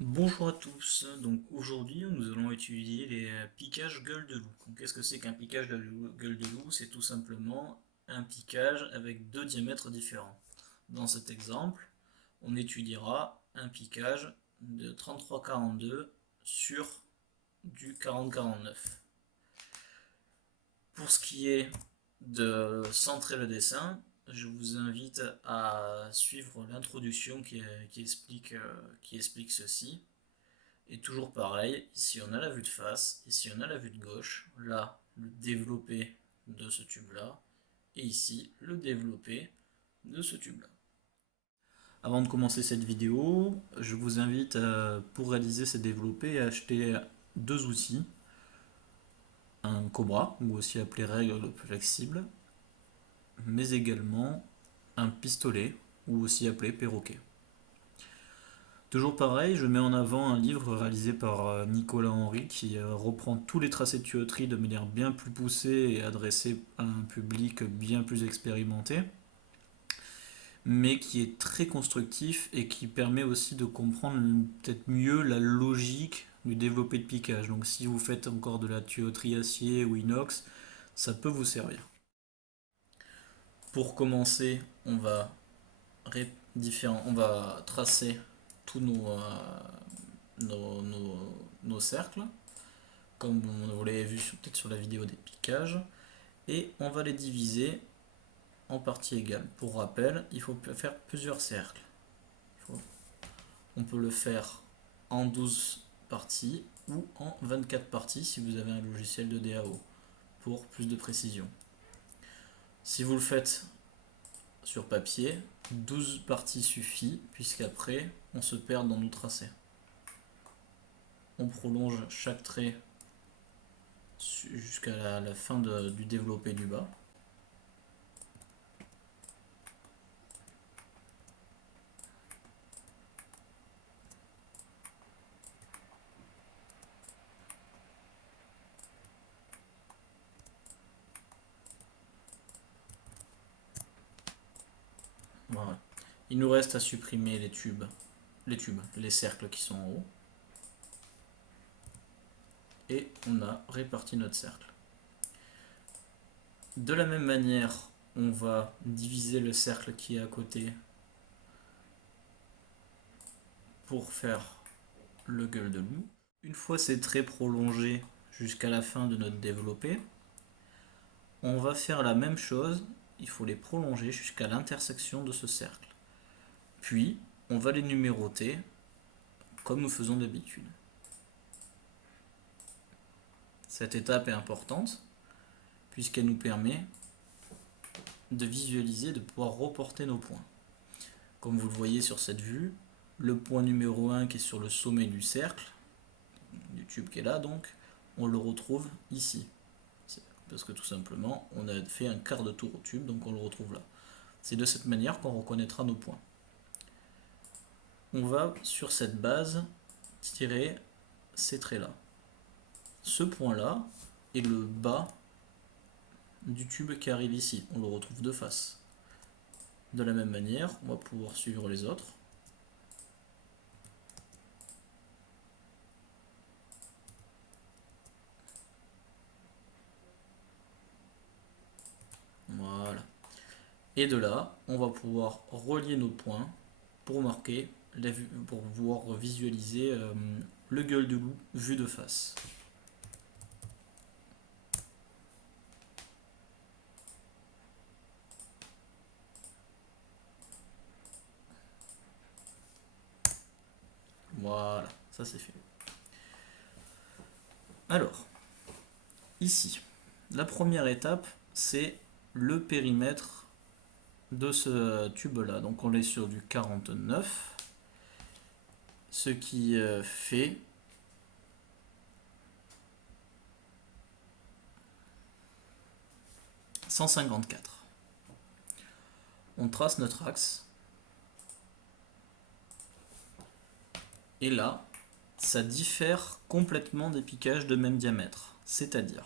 Bonjour à tous, donc aujourd'hui nous allons étudier les piquages gueule de loup. Qu'est-ce que c'est qu'un piquage de gueule de loup? C'est tout simplement un piquage avec deux diamètres différents. Dans cet exemple, on étudiera un piquage de 33-42 sur du 40-49. Pour ce qui est de centrer le dessin, je vous invite à suivre l'introduction qui explique ceci. Et toujours pareil, ici on a la vue de face, ici on a la vue de gauche, là le développé de ce tube-là, et ici le développé de ce tube-là. Avant de commencer cette vidéo, je vous invite pour réaliser ces développés à acheter deux outils, un Cobra, ou aussi appelé règle flexible, mais également un pistolet, ou aussi appelé perroquet. Toujours pareil, je mets en avant un livre réalisé par Nicolas Henry qui reprend tous les tracés de tuyauterie de manière bien plus poussée et adressée à un public bien plus expérimenté, mais qui est très constructif et qui permet aussi de comprendre peut-être mieux la logique du développé de piquage. Donc si vous faites encore de la tuyauterie acier ou inox, ça peut vous servir. Pour commencer, on va tracer tous nos cercles, comme vous l'avez vu peut-être sur la vidéo des piquages, et on va les diviser en parties égales. Pour rappel, il faut faire plusieurs cercles. On peut le faire en 12 parties ou en 24 parties si vous avez un logiciel de DAO, pour plus de précision. Si vous le faites sur papier, 12 parties suffit, puisqu'après on se perd dans nos tracés. On prolonge chaque trait jusqu'à la fin du développé du bas. Voilà. Il nous reste à supprimer les cercles qui sont en haut. Et on a réparti notre cercle. De la même manière, on va diviser le cercle qui est à côté pour faire le gueule de loup. Une fois ces traits prolongés jusqu'à la fin de notre développé, on va faire la même chose, il faut les prolonger jusqu'à l'intersection de ce cercle. Puis, on va les numéroter comme nous faisons d'habitude. Cette étape est importante puisqu'elle nous permet de visualiser, de pouvoir reporter nos points. Comme vous le voyez sur cette vue, le point numéro 1 qui est sur le sommet du cercle, du tube qui est là donc, on le retrouve ici. Parce que tout simplement, on a fait un quart de tour au tube, donc on le retrouve là. C'est de cette manière qu'on reconnaîtra nos points. On va, sur cette base, tirer ces traits-là. Ce point-là est le bas du tube qui arrive ici. On le retrouve de face. De la même manière, on va pouvoir suivre les autres. Voilà. Et de là, on va pouvoir relier nos points pour marquer, pour pouvoir visualiser le gueule de loup vu de face. Voilà, ça c'est fait. Alors, ici, la première étape, c'est le périmètre de ce tube-là. Donc on est sur du 49, ce qui fait 154. On trace notre axe. Et là, ça diffère complètement des piquages de même diamètre. C'est-à-dire,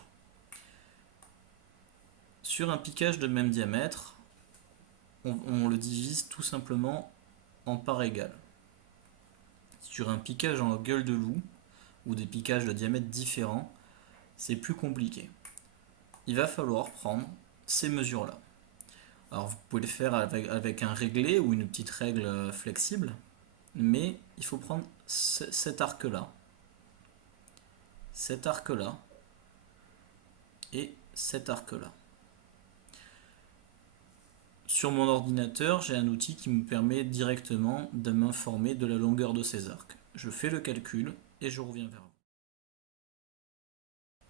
sur un piquage de même diamètre, on le divise tout simplement en parts égales. Sur un piquage en gueule de loup, ou des piquages de diamètre différents, c'est plus compliqué. Il va falloir prendre ces mesures-là. Alors vous pouvez le faire avec un réglé ou une petite règle flexible, mais il faut prendre cet arc-là et cet arc-là. Sur mon ordinateur, j'ai un outil qui me permet directement de m'informer de la longueur de ces arcs. Je fais le calcul et je reviens vers vous.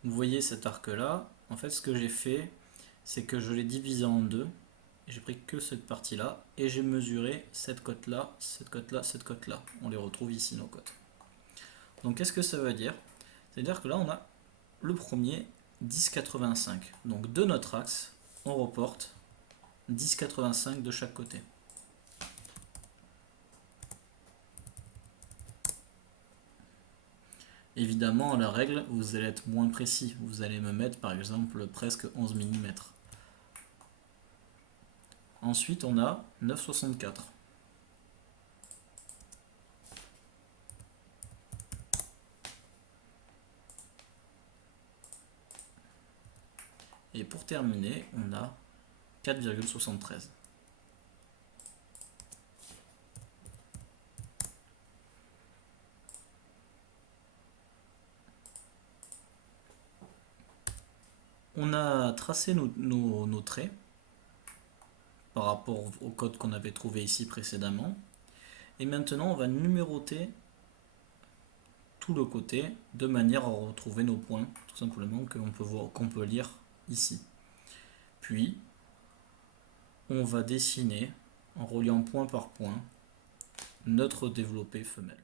Vous voyez cet arc-là, en fait ce que j'ai fait, c'est que je l'ai divisé en deux. J'ai pris que cette partie-là et j'ai mesuré cette côte-là, cette côte-là, cette côte-là. On les retrouve ici, nos côtes. Donc qu'est-ce que ça veut dire? C'est-à-dire que là, on a le premier 10,85. Donc de notre axe, on reporte 10,85 de chaque côté. Évidemment, à la règle, vous allez être moins précis. Vous allez me mettre par exemple presque 11 mm. Ensuite, on a 9,64. Et pour terminer, on a 4,73. On a tracé nos traits par rapport au code qu'on avait trouvé ici précédemment. Et maintenant, on va numéroter tout le côté de manière à retrouver nos points, tout simplement, qu'on peut lire ici. Puis, on va dessiner, en reliant point par point, notre développé femelle.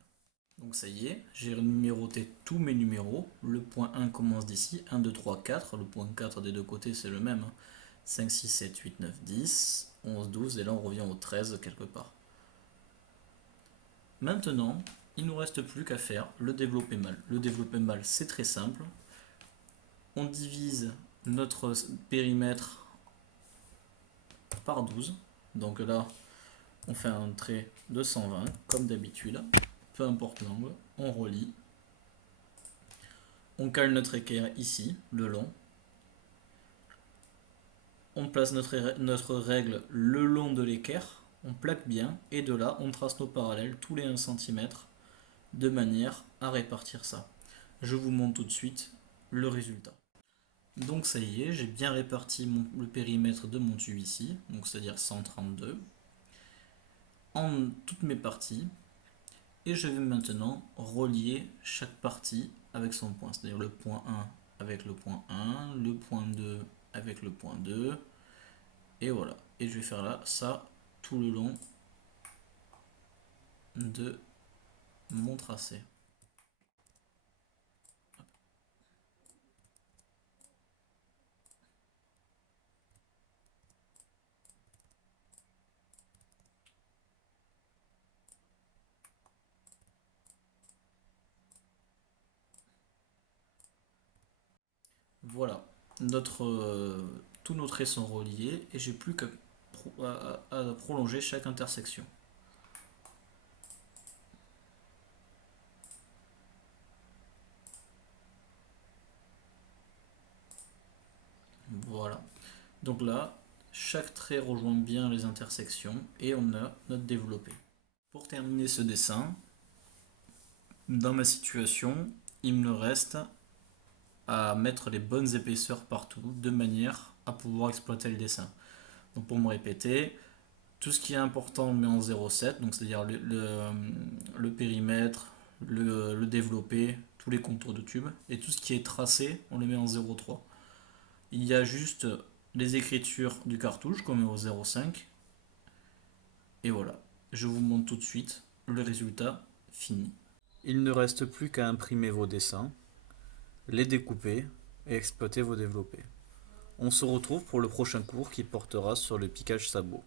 Donc ça y est, j'ai numéroté tous mes numéros. Le point 1 commence d'ici, 1, 2, 3, 4. Le point 4 des deux côtés, c'est le même. 5, 6, 7, 8, 9, 10, 11, 12, et là on revient au 13 quelque part. Maintenant, il ne nous reste plus qu'à faire le développé mâle. Le développé mâle, c'est très simple. On divise notre périmètre par 12. Donc là, on fait un trait de 120, comme d'habitude. Peu importe l'angle, on relie. On cale notre équerre ici, le long. On place notre règle le long de l'équerre. On plaque bien. Et de là, on trace nos parallèles tous les 1 cm de manière à répartir ça. Je vous montre tout de suite le résultat. Donc ça y est, j'ai bien réparti le périmètre de mon tube ici, donc c'est-à-dire 132, en toutes mes parties, et je vais maintenant relier chaque partie avec son point, c'est-à-dire le point 1 avec le point 1, le point 2 avec le point 2, et voilà. Et je vais faire là, ça, tout le long de mon tracé. Voilà, tous nos traits sont reliés et j'ai plus qu'à prolonger chaque intersection. Voilà. Donc là, chaque trait rejoint bien les intersections et on a notre développé. Pour terminer ce dessin, dans ma situation, il me reste à mettre les bonnes épaisseurs partout de manière à pouvoir exploiter le dessin. Donc pour me répéter, tout ce qui est important on met en 0,7, donc c'est-à-dire le périmètre, le développé, tous les contours de tube, et tout ce qui est tracé, on le met en 0,3. Il y a juste les écritures du cartouche qu'on met au 0,5. Et voilà, je vous montre tout de suite le résultat fini. Il ne reste plus qu'à imprimer vos dessins, les découper et exploiter vos développés. On se retrouve pour le prochain cours qui portera sur le piquage sabot.